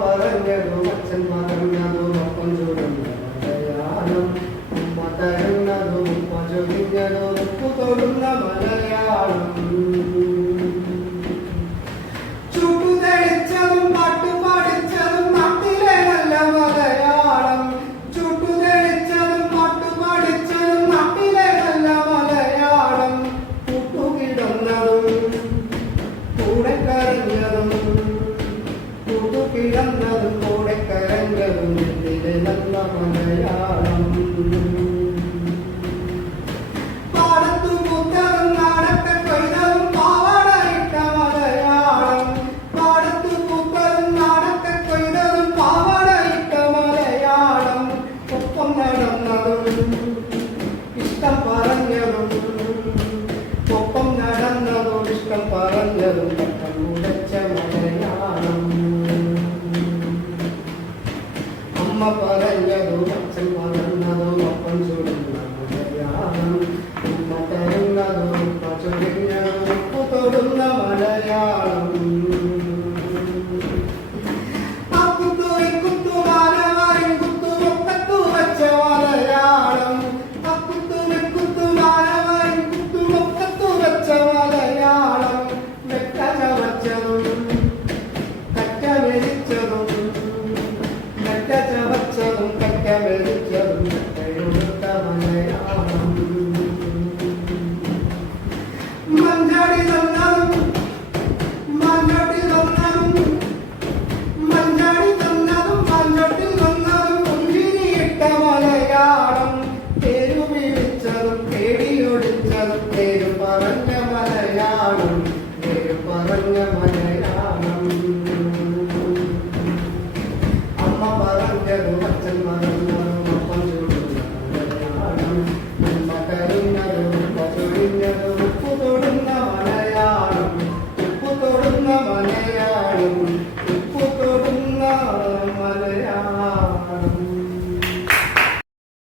പറഞ്ഞതും അച്ഛൻ പറഞ്ഞതും ഒപ്പം ചൂടുന്ന മലയാളം. ഉമ്മ തരുന്നതും ഉപ്പ ചൊരിഞ്ഞതും ഉപ്പു തൊടുന്ന മലയാളം. ചുട്ടുതെളിച്ചതും പാട്ടുപാടിച്ചതും നാട്ടിലെ നല്ല മലയാളം. ചുട്ടുതെളിച്ചതും പാട്ടുപാടിച്ചതും നാട്ടിലെ നല്ല മലയാളം. കൂട്ടുകിടന്നതും കൂടെ കരഞ്ഞതും കൂട്ടുകിടന്നതും കൂടെ കരഞ്ഞതും നെറ്റിലെ നല്ല മലയാളം. പാടത്തു പൂത്തതും നാടൊക്കെ കൊയ്തതും പാവാടയിട്ട മലയാളം. പാടത്തു പൂത്തതും നാടൊക്കെ കൊയ്തതും പാവാടയിട്ട മലയാളം. ഒപ്പം നടന്നതും ഇഷ്ടം പറഞ്ഞതും ഒപ്പം നടന്നതും ഇഷ്ടം പറഞ്ഞതും പട്ടം മുടച്ച മലയാളം. അമ്മ പറഞ്ഞതും അച്ഛൻ പറഞ്ഞതും ഒപ്പം ചൂടുന്ന മലയാളം. ഉമ്മ തരുന്നതും ഉപ്പ ചൊരിഞ്ഞതും ഉപ്പു തൊടുന്ന മലയാളം. അക്കുത്തു ഇക്കുത്തു മാനവരിൻ കുത്തു ഒക്കത്തു വച്ച മലയാളം. അക്കുത്തു ഇക്കുത്തു മാനവരിൻ കുത്തു ഒക്കത്തു വച്ച മലയാളം. വെക്ക ചവച്ചതും കറ്റ മെരിച്ചതും വെക്ക ചവച്ചതും കറ്റ മെരിച്ചതും കൈയൊടുത്ത മലയാളം. മഞ്ചാടി തന്നതും മഞ്ഞോട്ടി തന്നതും മഞ്ചാടി തന്നതും മഞ്ഞോട്ടി തന്നതും പുഞ്ചിരിയിട്ട മലയാളം. പേരു വിളിച്ചതും പേടിയൊടിച്ചതും പേരു പറഞ്ഞ മലയാളം. പേരു പറഞ്ഞ മലയാളം. അമ്മ പറഞ്ഞതും അച്ഛൻ പറഞ്ഞതും ഒപ്പം ചൂടുന്ന മലയാളം. ഉമ്മ തരുന്നതും ഉപ്പ ചൊരിഞ്ഞതും ഉപ്പു തൊടുന്ന മലയാളം. ഉപ്പു തൊടുന്ന മലയാളം.